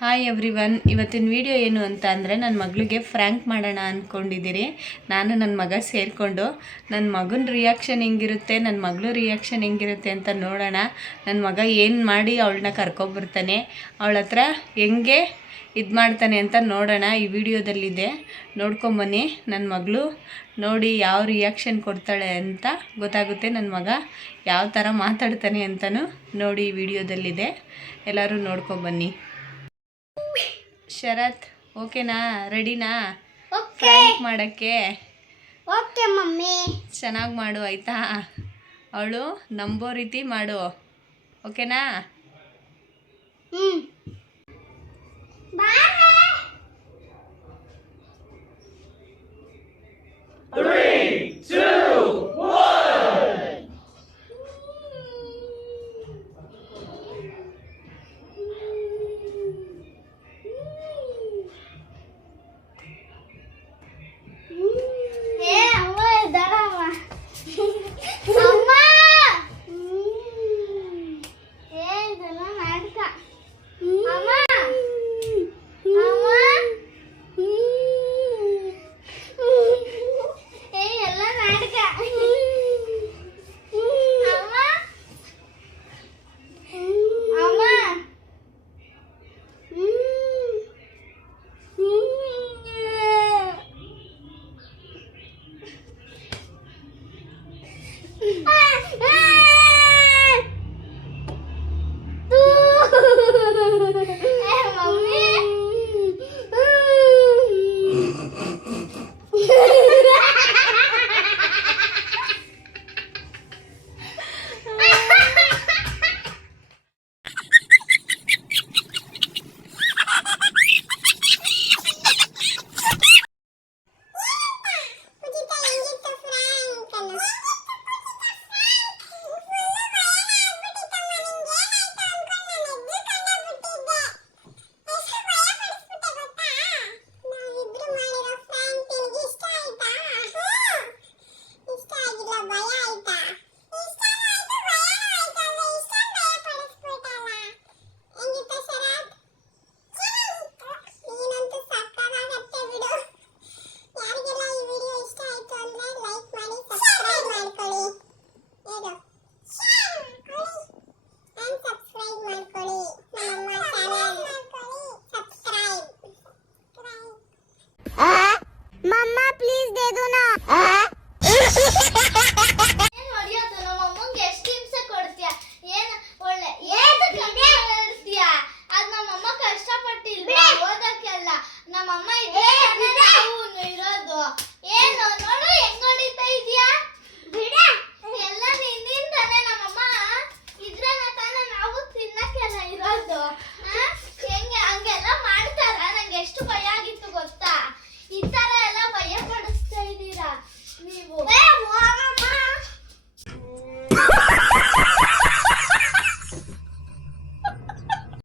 Hi everyone. ಇವತ್ತಿನ video ಏನು ಅಂತ ಅಂದರೆ ನನ್ನ ಮಗಳಿಗೆ ಫ್ರ್ಯಾಂಕ್ ಮಾಡೋಣ ಅಂದ್ಕೊಂಡಿದ್ದೀರಿ. ನಾನು ನನ್ನ ಮಗ ಸೇರಿಕೊಂಡು ನನ್ನ ಮಗನ ರಿಯಾಕ್ಷನ್ ಹೆಂಗಿರುತ್ತೆ, ನನ್ನ ಮಗಳು ರಿಯಾಕ್ಷನ್ ಹೆಂಗಿರುತ್ತೆ ಅಂತ ನೋಡೋಣ. ನನ್ನ ಮಗ ಏನು ಮಾಡಿ ಅವಳನ್ನ ಕರ್ಕೊಬರ್ತಾನೆ, ಅವಳ ಹತ್ರ ಹೆಂಗೆ ಇದು ಮಾಡ್ತಾನೆ ಅಂತ ನೋಡೋಣ. ಈ ವಿಡಿಯೋದಲ್ಲಿದೆ, ನೋಡ್ಕೊಂಬನ್ನಿ. ನನ್ನ ಮಗಳು ನೋಡಿ ಯಾವ ರಿಯಾಕ್ಷನ್ ಕೊಡ್ತಾಳೆ ಅಂತ ಗೊತ್ತಾಗುತ್ತೆ. ನನ್ನ ಮಗ ಯಾವ ಥರ ಮಾತಾಡ್ತಾನೆ ಅಂತಲೂ ನೋಡಿ ಈ ವಿಡಿಯೋದಲ್ಲಿದೆ. ಎಲ್ಲರೂ ನೋಡ್ಕೊಂಬನ್ನಿ. ಶರತ್ ಓಕೆನಾ, ರೆಡಿನಾ ಫ್ರ್ಯಾಂಕ್ ಮಾಡೋಕ್ಕೆ? Okay mummy. ಚೆನ್ನಾಗಿ ಮಾಡು ಆಯಿತಾ, ಅವಳು ನಂಬೋ ರೀತಿ ಮಾಡು, ಓಕೆನಾ?